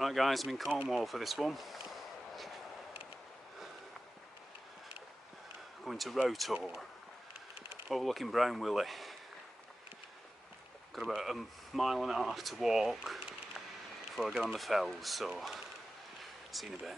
Right guys, I'm in Cornwall for this one. Going to Roughtor, overlooking Brown Willy. Got about a mile and a half to walk before I get on the fells, so see you in a bit.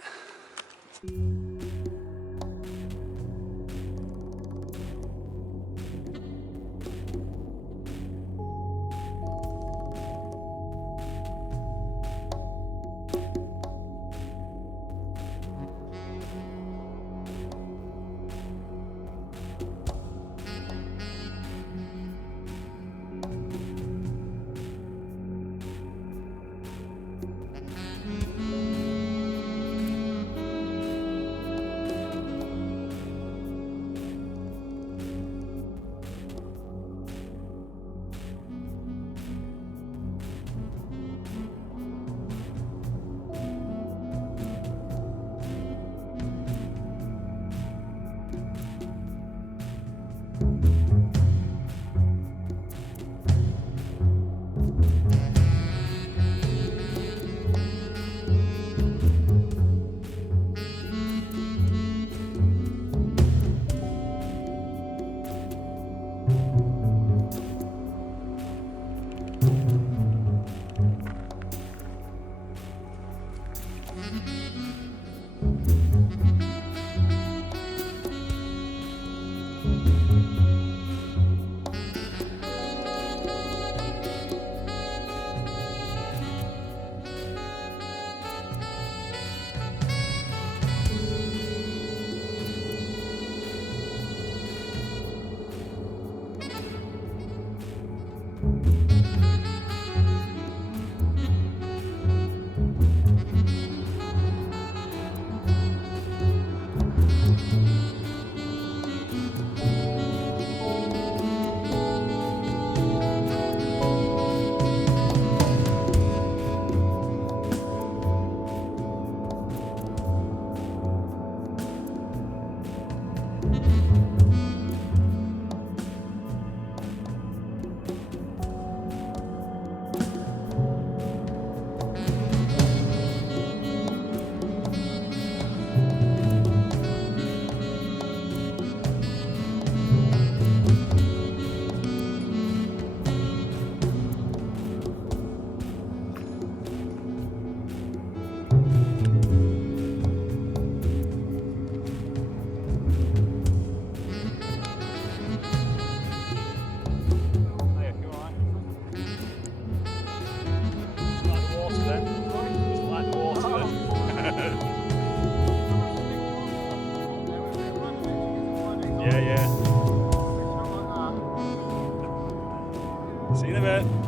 Yeah. See you in a bit.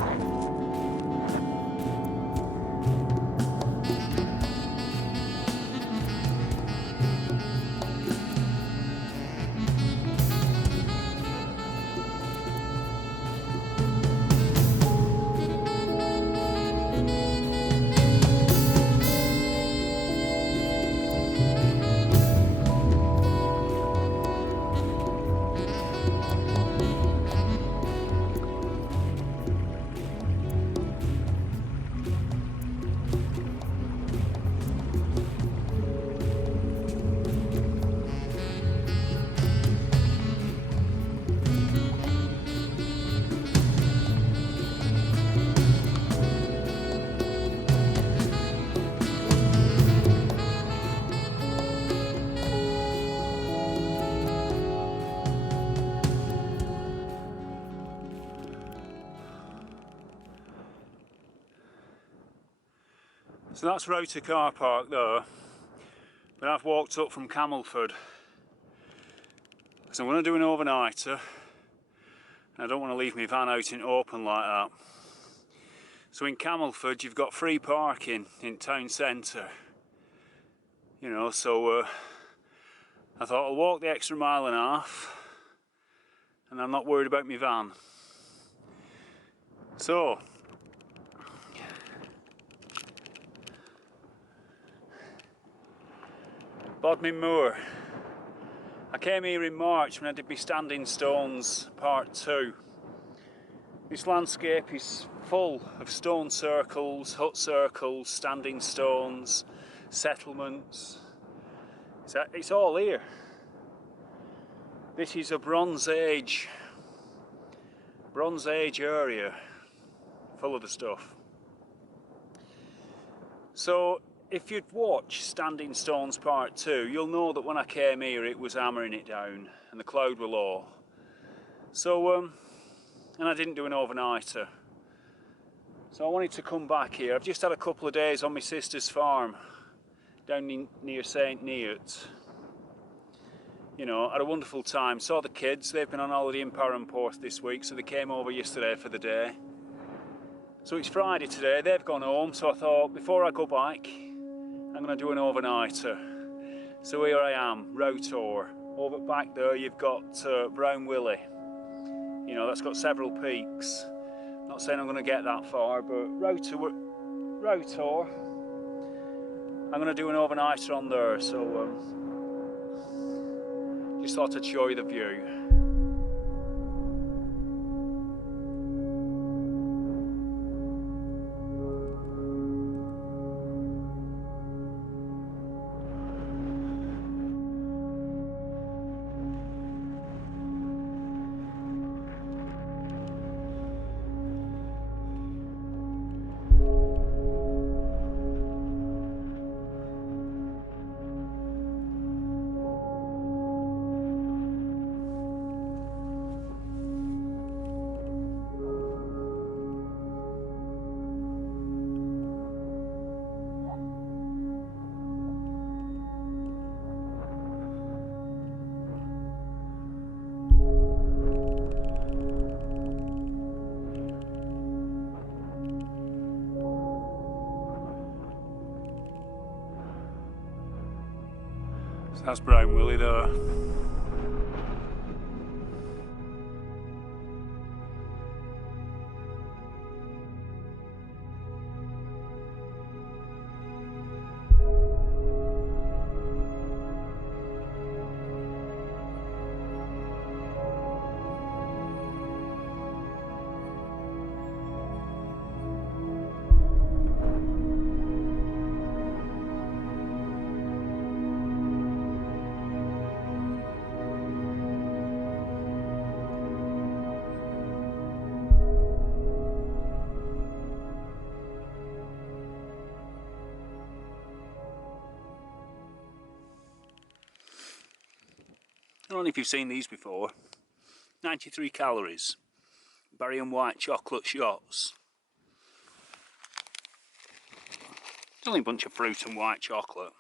So that's Roughtor car park though, but I've walked up from Camelford because I'm going to do an overnighter and I don't want to leave my van out in open like that. So in Camelford you've got free parking in town centre, you know, so I thought I'll walk the extra mile and a half and I'm not worried about my van. So Bodmin Moor. I came here in March when I did my Standing Stones Part 2. This landscape is full of stone circles, hut circles, standing stones, settlements. It's all here. This is a Bronze Age area, full of the stuff. So if you'd watched Standing Stones Part 2, you'll know that when I came here it was hammering it down and the cloud were low. So, and I didn't do an overnighter. So I wanted to come back here. I've just had a couple of days on my sister's farm down near St Neots. You know, had a wonderful time. Saw the kids. They've been on holiday in Perranporth this week, so they came over yesterday for the day. So it's Friday today. They've gone home, so I thought before I go back, I'm going to do an overnighter. So here I am, Roughtor. Over back there, you've got Brown Willy. You know, that's got several peaks. Not saying I'm going to get that far, but Roughtor. I'm going to do an overnighter on there, so just thought I'd show you the view. That's Brown Willy there. I don't know if you've seen these before. 93 calories. Berry and white chocolate shots. It's only a bunch of fruit and white chocolate.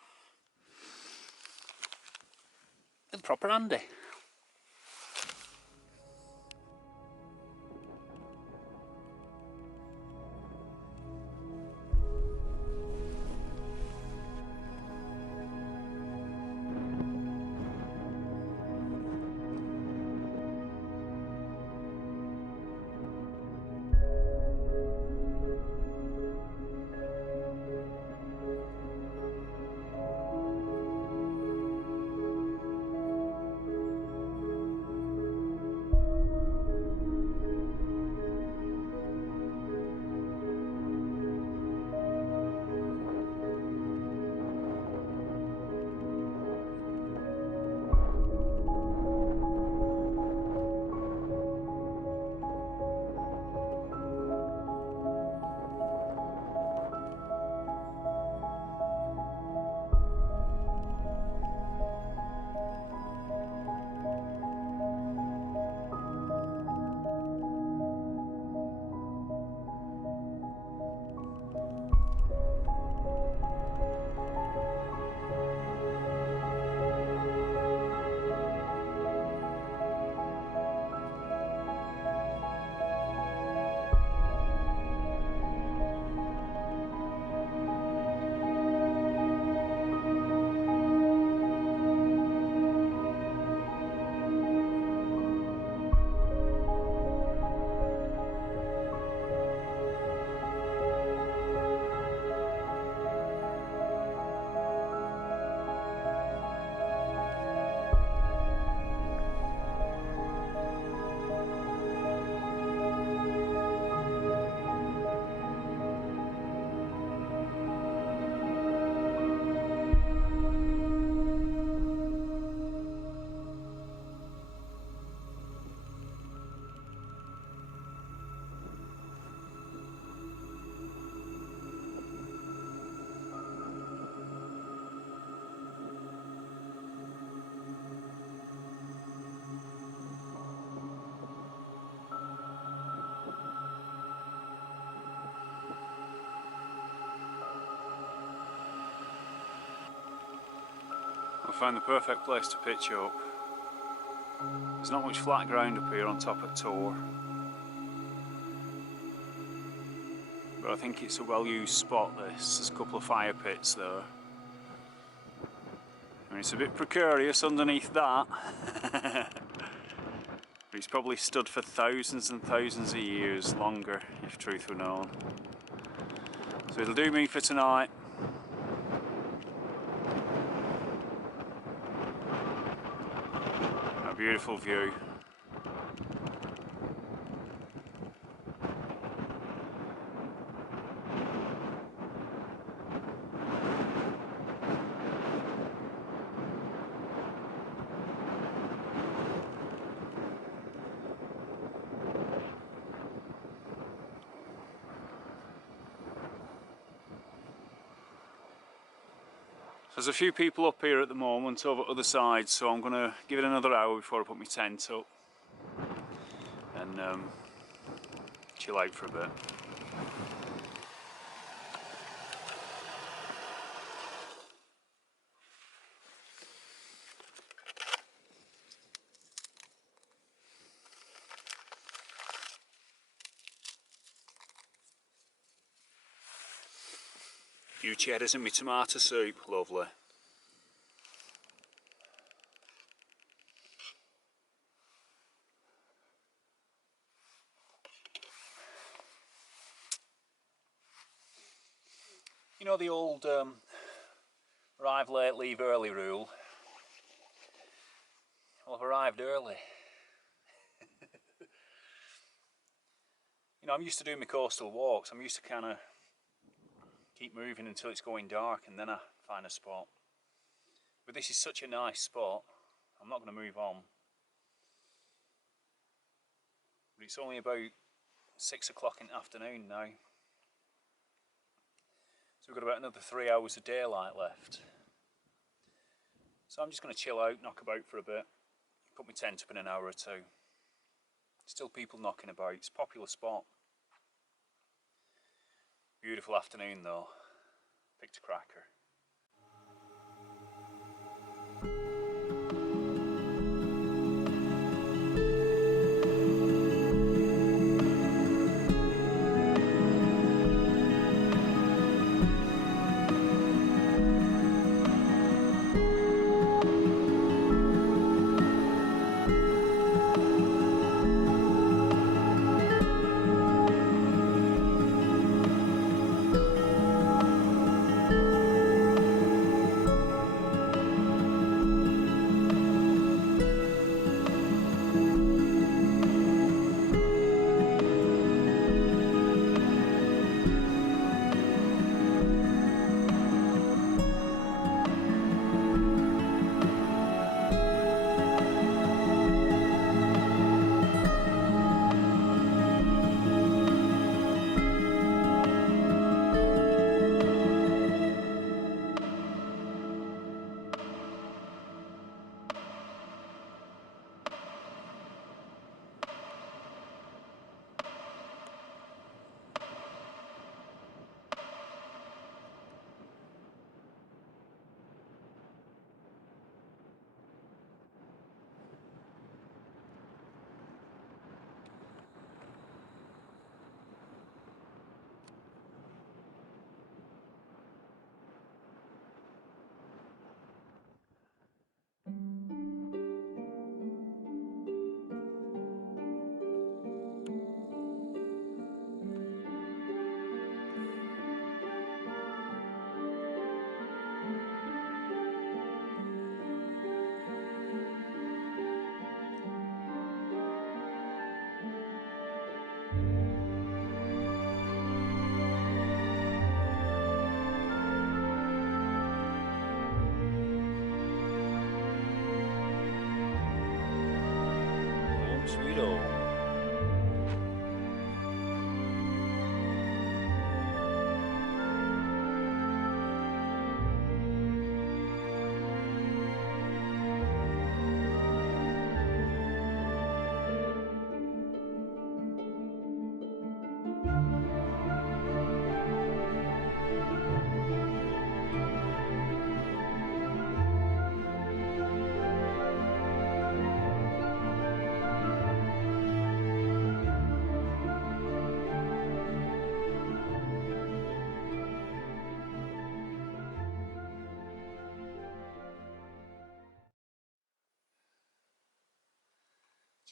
They're proper handy. Found the perfect place to pitch up. There's not much flat ground up here on top of Tor, but I think it's a well-used spot this. There's a couple of fire pits there. I mean, it's a bit precarious underneath that, but it's probably stood for thousands and thousands of years longer, if truth were known. So it'll do me for tonight. A beautiful view. There's a few people up here at the moment over at the other side, so I'm going to give it another hour before I put my tent up and chill out for a bit. Few cheddars in my tomato soup, lovely. You know the old arrive late, leave early rule? Well, I've arrived early. You know, I'm used to doing my coastal walks. I'm used to kind of keep moving until it's going dark and then I find a spot. But this is such a nice spot, I'm not going to move on. But it's only about 6 o'clock in the afternoon now. So we've got about another 3 hours of daylight left. So I'm just going to chill out, knock about for a bit, put my tent up in an hour or two. Still people knocking about, it's a popular spot. Beautiful afternoon though, picked a cracker.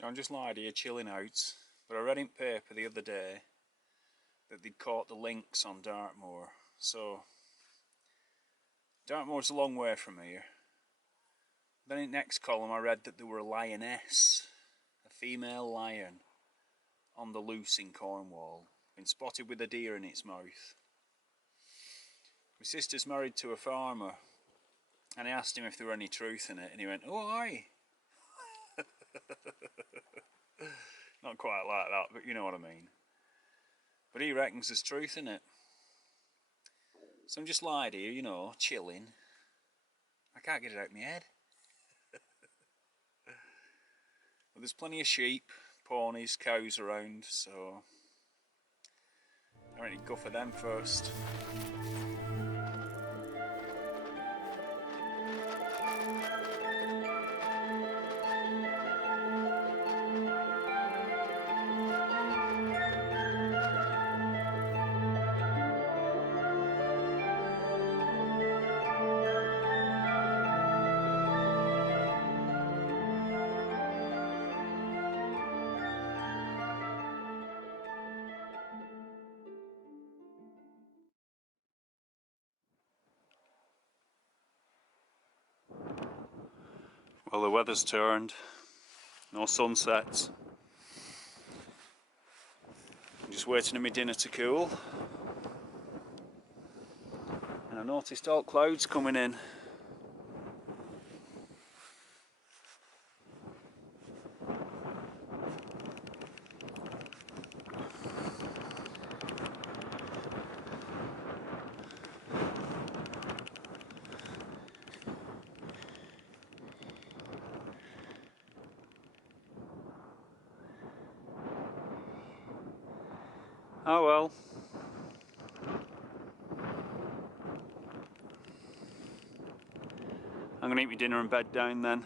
So I'm just lying here chilling out, but I read in paper the other day that they'd caught the lynx on Dartmoor. So Dartmoor's a long way from here. Then in the next column I read that there were a lioness, a female lion, on the loose in Cornwall, been spotted with a deer in its mouth. My sister's married to a farmer, and I asked him if there were any truth in it, and he went, "Oh, aye." Not quite like that, but you know what I mean. But he reckons there's truth in it. So I'm just lying here, you know, chilling. I can't get it out of my head. But there's plenty of sheep, ponies, cows around, so I reckon go for them first. Well, the weather's turned, no sunsets. I'm just waiting for my dinner to cool. And I noticed all clouds coming in. Oh well. I'm going to eat my dinner and bed down then.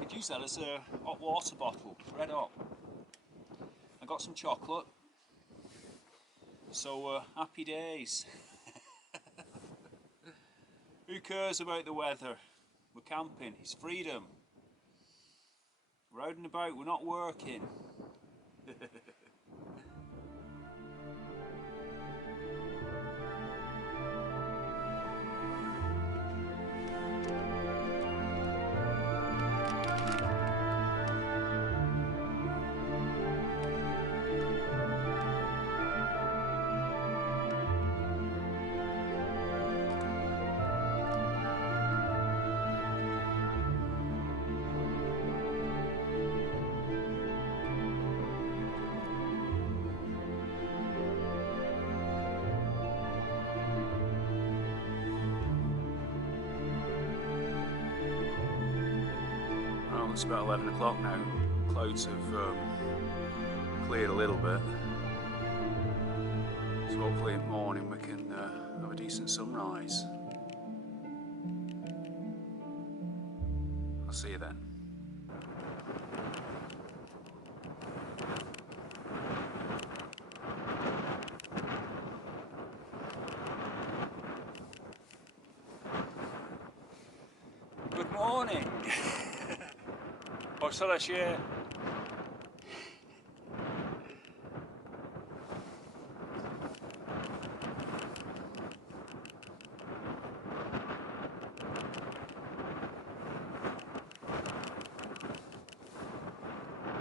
Could use that as a hot water bottle, red hot. I got some chocolate. So happy days. Who cares about the weather? We're camping, it's freedom. We're out and about, we're not working. It's about 11 o'clock now. Clouds have cleared a little bit. So hopefully in the morning we can have a decent sunrise. I'll see you then. Good morning. Or shall I share?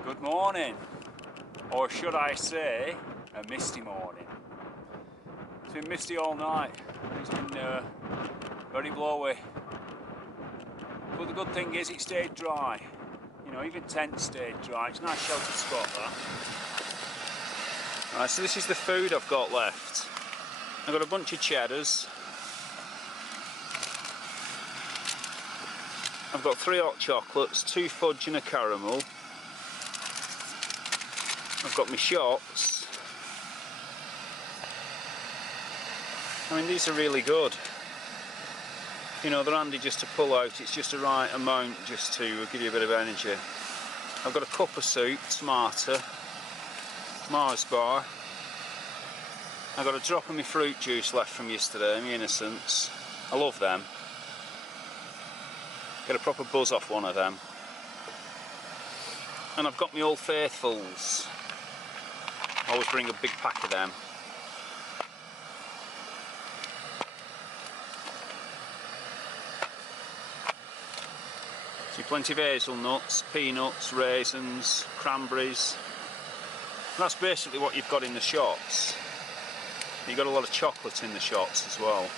Good morning, or should I say, a misty morning. It's been misty all night. It's been very blowy. But the good thing is it stayed dry. You know, even tents stayed dry. It's a nice sheltered spot, that. Right, so this is the food I've got left. I've got a bunch of cheddars. I've got 3 hot chocolates, 2 fudge and a caramel. I've got my shots. I mean, these are really good. You know, they're handy just to pull out. It's just the right amount just to give you a bit of energy. I've got a cup of soup, tomato, Mars bar. I've got a drop of my fruit juice left from yesterday, my Innocents. I love them. Get a proper buzz off one of them. And I've got my Old Faithfuls. I always bring a big pack of them. So plenty of hazelnuts, peanuts, raisins, cranberries. And that's basically what you've got in the shops. You've got a lot of chocolate in the shops as well.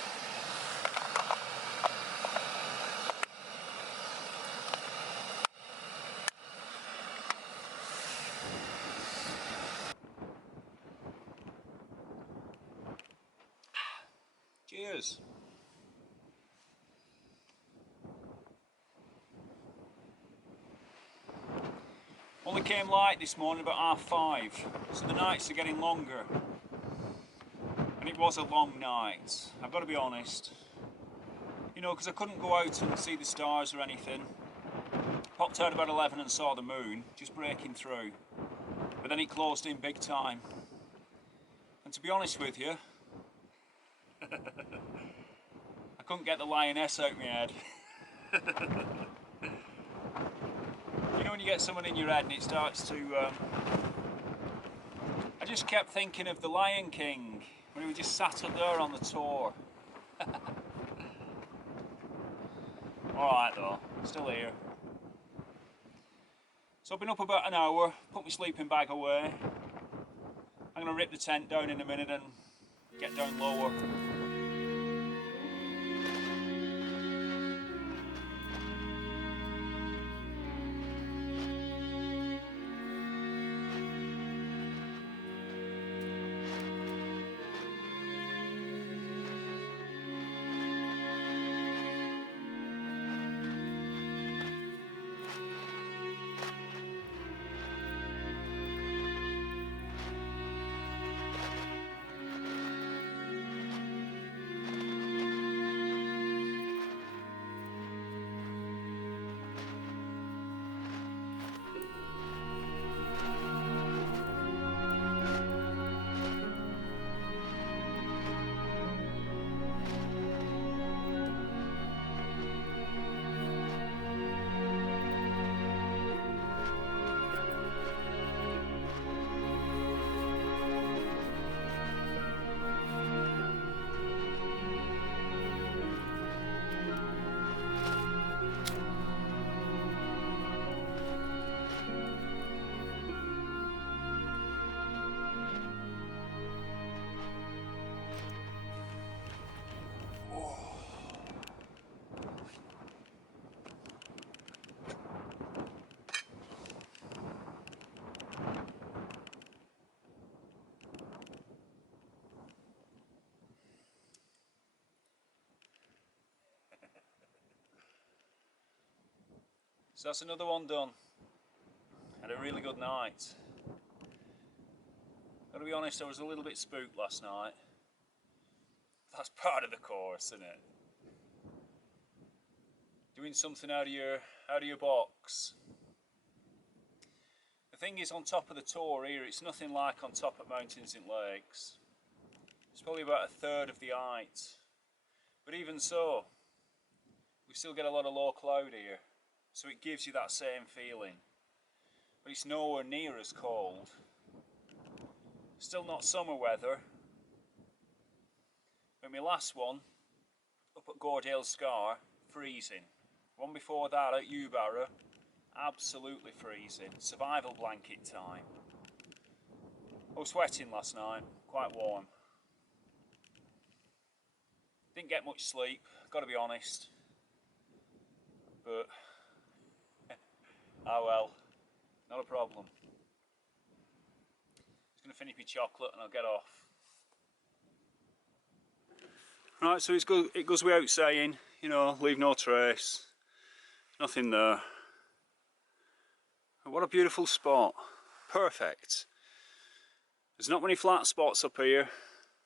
Cheers. Only came light this morning about 5:30, so the nights are getting longer. And it was a long night, I've got to be honest. You know, because I couldn't go out and see the stars or anything. Popped out about 11 and saw the moon, just breaking through. But then it closed in big time. And to be honest with you, I couldn't get the Lioness out of my head. You know when you get someone in your head and it starts to... I just kept thinking of the Lion King, when he was just sat up there on the tour. Alright though, still here. So I've been up about an hour, put my sleeping bag away. I'm going to rip the tent down in a minute and get down lower. So that's another one done. Had a really good night. Gotta be honest, I was a little bit spooked last night. That's part of the course, isn't it? Doing something out of your box. The thing is, on top of the tour here, it's nothing like on top of mountains and lakes. It's probably about 1/3 of the height. But even so, we still get a lot of low cloud here. So it gives you that same feeling. But it's nowhere near as cold. Still not summer weather. But my last one, up at Gordale Scar, freezing. One before that at Ubarra, absolutely freezing. Survival blanket time. I was sweating last night, quite warm. Didn't get much sleep, gotta be honest. But, oh well, not a problem. Just gonna finish my chocolate and I'll get off. Right, so it goes without saying, you know, leave no trace. Nothing there. What a beautiful spot. Perfect. There's not many flat spots up here.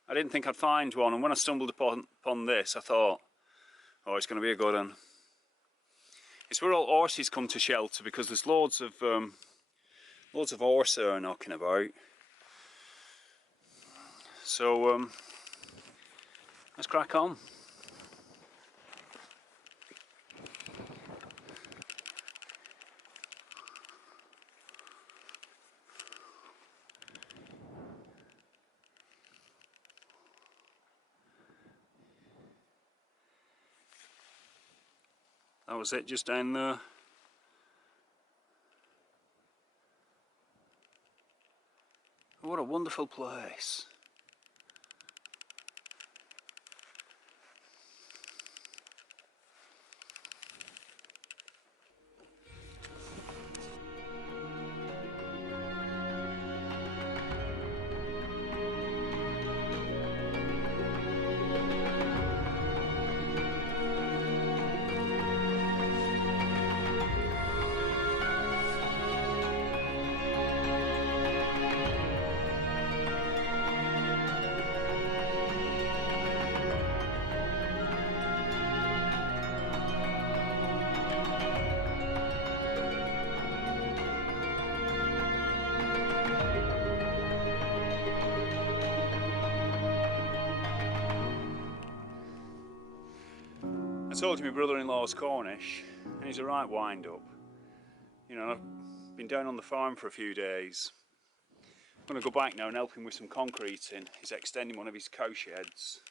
I didn't think I'd find one, and when I stumbled upon this, I thought, oh, it's going to be a good one. It's where all horses come to shelter, because there's loads of Loads of horsehair knocking about. So let's crack on. That was it, just down there. What a wonderful place. I told you my brother-in-law's Cornish, and he's a right wind-up. You know, I've been down on the farm for a few days. I'm going to go back now and help him with some concreting. He's extending one of his cow sheds.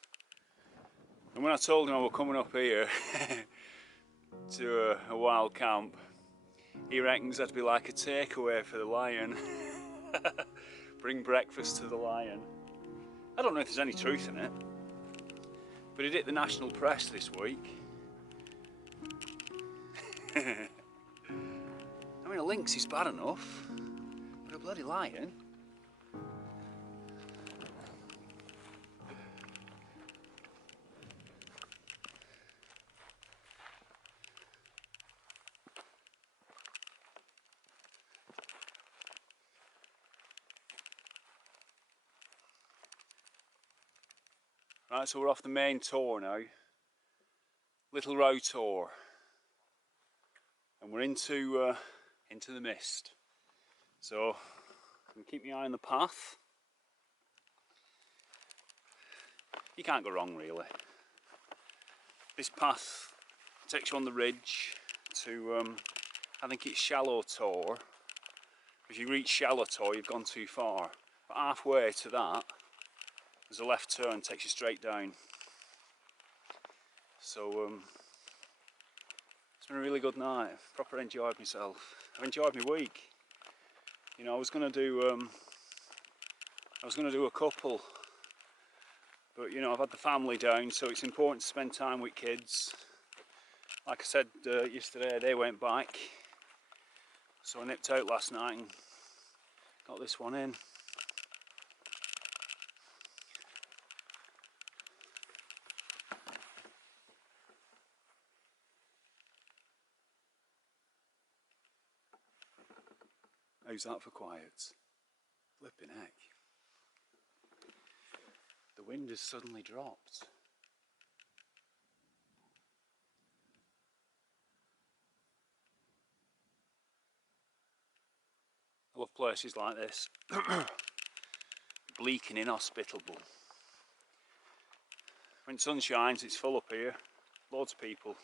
And when I told him I was coming up here to a wild camp, he reckons that'd be like a takeaway for the lion. Bring breakfast to the lion. I don't know if there's any truth in it, but it hit the national press this week. I mean, a lynx is bad enough, but a bloody lion? Right, so we're off the main tour now, Little Roughtor, and we're into the mist. So I'm gonna keep my eye on the path. You can't go wrong, really. This path takes you on the ridge to I think it's Shallow Tor. If you reach Shallow Tor, you've gone too far. But halfway to that, there's a left turn, takes you straight down. So it's been a really good night. Proper enjoyed myself. I've enjoyed my week. You know, I was gonna do a couple, but you know, I've had the family down, so it's important to spend time with kids. Like I said yesterday, they went back, so I nipped out last night and got this one in. How's that for quiet? Flipping heck. The wind has suddenly dropped. I love places like this. Bleak and inhospitable. When the sun shines, it's full up here. Loads of people.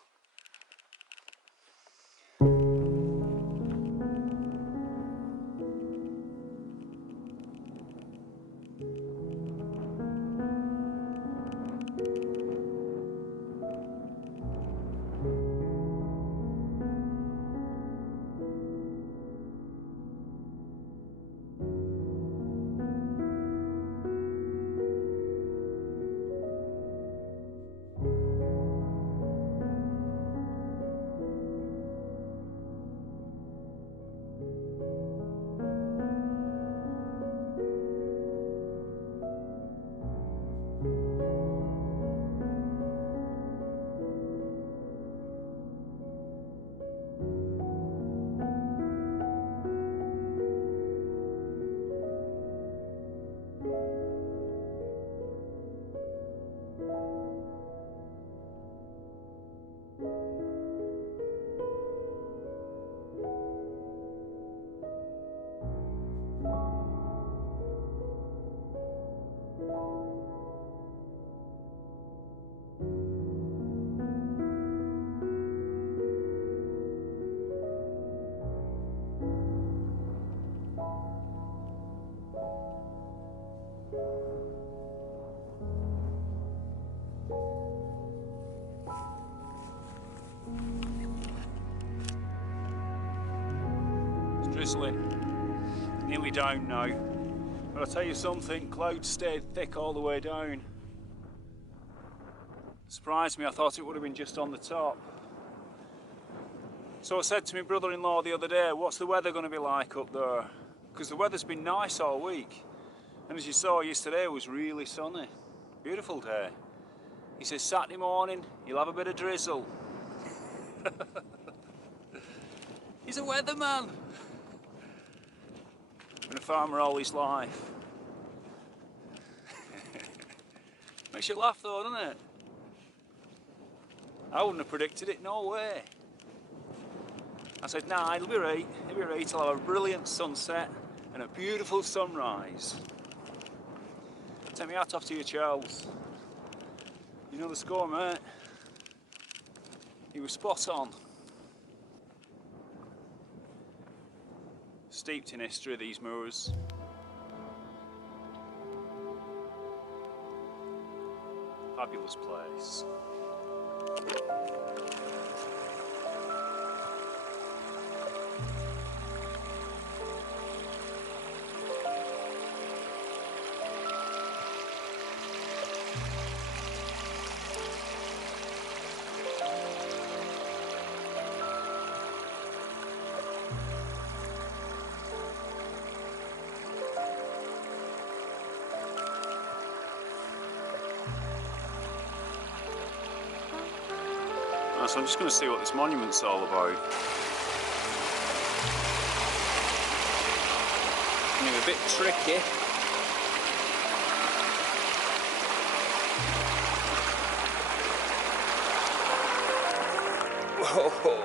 drizzling. Nearly down now. But I'll tell you something, clouds stayed thick all the way down. Surprised me, I thought it would have been just on the top. So I said to my brother-in-law the other day, what's the weather going to be like up there? Because the weather's been nice all week. And as you saw yesterday, it was really sunny. Beautiful day. He says Saturday morning, you'll have a bit of drizzle. He's a weatherman. Been a farmer all his life. Makes you laugh though, doesn't it? I wouldn't have predicted it, no way. I said, nah, it'll be right, I'll have a brilliant sunset and a beautiful sunrise. Take my hat off to you, Charles. You know the score, mate. He was spot on. Steeped in history, these moors. Fabulous place. So I'm just going to see what this monument's all about. It's a bit tricky. Whoa.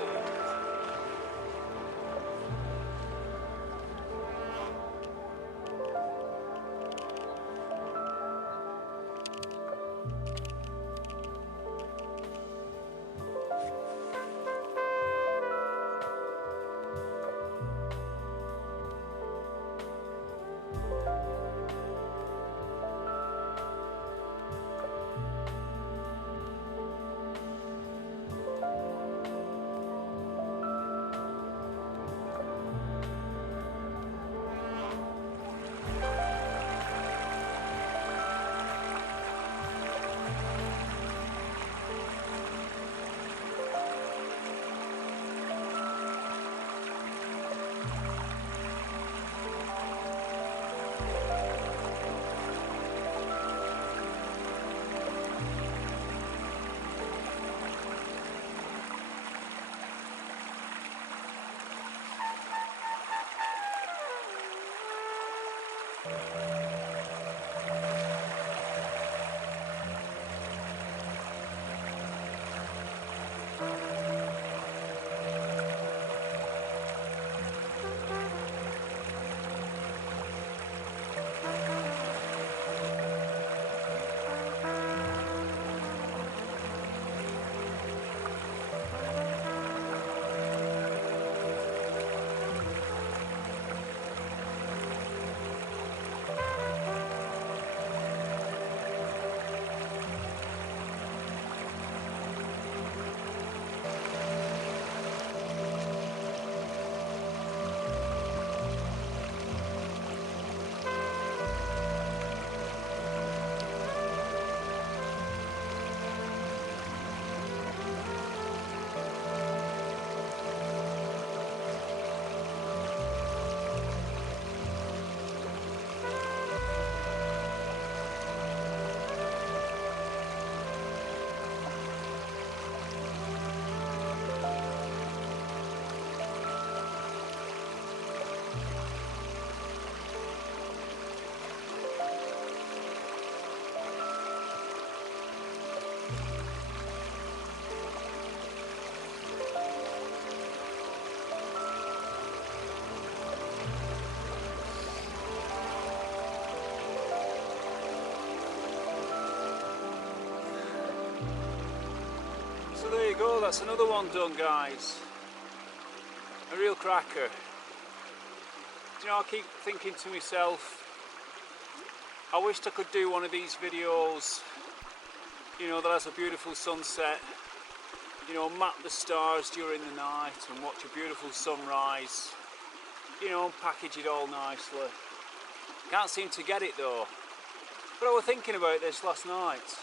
There you go, that's another one done, guys. A real cracker. Do you know, I keep thinking to myself, I wished I could do one of these videos, you know, that has a beautiful sunset, you know, map the stars during the night and watch a beautiful sunrise. you know, and package it all nicely. Can't seem to get it though. But I was thinking about this last night,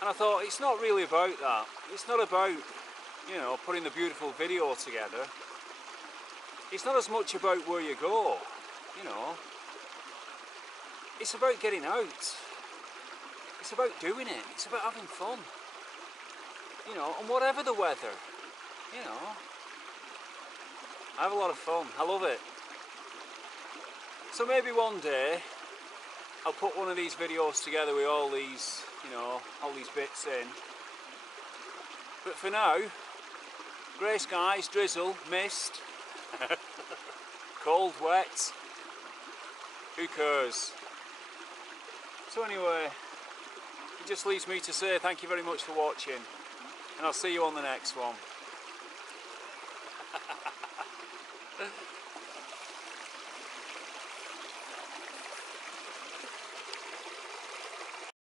and I thought it's not really about that. It's not about, you know, putting the beautiful video together. It's not as much about where you go, you know. It's about getting out. It's about doing it. It's about having fun. You know, and whatever the weather, you know. I have a lot of fun. I love it. So maybe one day I'll put one of these videos together with all these, you know, all these bits in. But for now, grey skies, drizzle, mist, cold, wet, who cares? So anyway, it just leaves me to say thank you very much for watching, and I'll see you on the next one.